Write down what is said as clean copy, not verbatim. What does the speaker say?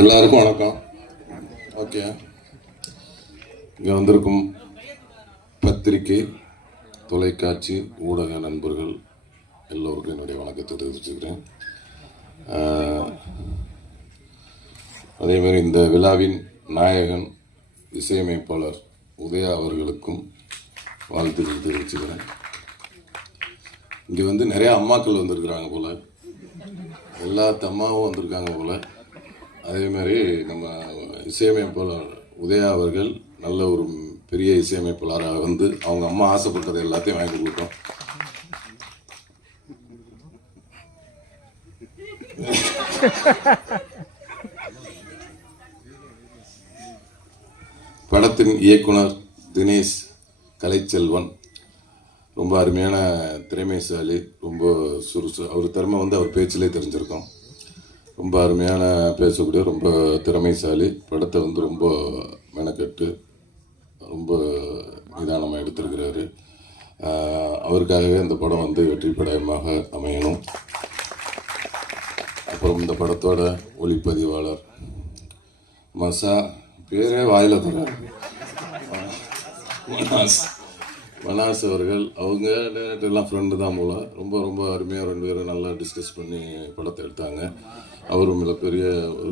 எல்லாருக்கும் வணக்கம். ஓகே, இங்கே வந்திருக்கும் பத்திரிகை, தொலைக்காட்சி, ஊடக நண்பர்கள் எல்லோருக்கும் என்னுடைய வணக்கத்தை தெரிவிச்சுக்கிறேன். அதேமாதிரி இந்த விழாவின் நாயகன் இசையமைப்பாளர் உதயா அவர்களுக்கும் வாழ்த்துக்கள் தெரிவிச்சுக்கிறேன். இங்கே வந்து நிறையா அம்மாக்கள் வந்திருக்கிறாங்க போல், எல்லா அம்மாவும் வந்திருக்காங்க போல். அதேமாதிரி நம்ம இசையமைப்பாளர் உதயா அவர்கள் நல்ல ஒரு பெரிய இசையமைப்பாளராக வந்து அவங்க அம்மா ஆசைப்பட்டது எல்லாத்தையும் வாங்கி கொடுத்தோம். படத்தின் இயக்குனர் தினேஷ் கலைச்செல்வன் ரொம்ப அருமையான திறமைசாலி, ரொம்ப அவர் திறமை வந்து அவர் பேச்சிலே தெரிஞ்சிருக்கோம். ரொம்ப அருமையான பேசக்கூடிய ரொம்ப திறமைசாலி. படத்தை வந்து ரொம்ப மெனக்கட்டு ரொம்ப நிதானமாக எடுத்திருக்கிறாரு. அவருக்காகவே இந்த படம் வந்து வெற்றி படமாக அமையணும். அப்புறம் இந்த படத்தோட ஒளிப்பதிவாளர் மசா, பேரே வாயில தர மனாஸ் அவர்கள், அவங்க எல்லாம் ஃப்ரெண்டு தான் போல. ரொம்ப ரொம்ப அருமையாக ரெண்டு பேரும் நல்லா டிஸ்கஸ் பண்ணி படத்தை எடுத்தாங்க. அவரும் மிகப்பெரிய ஒரு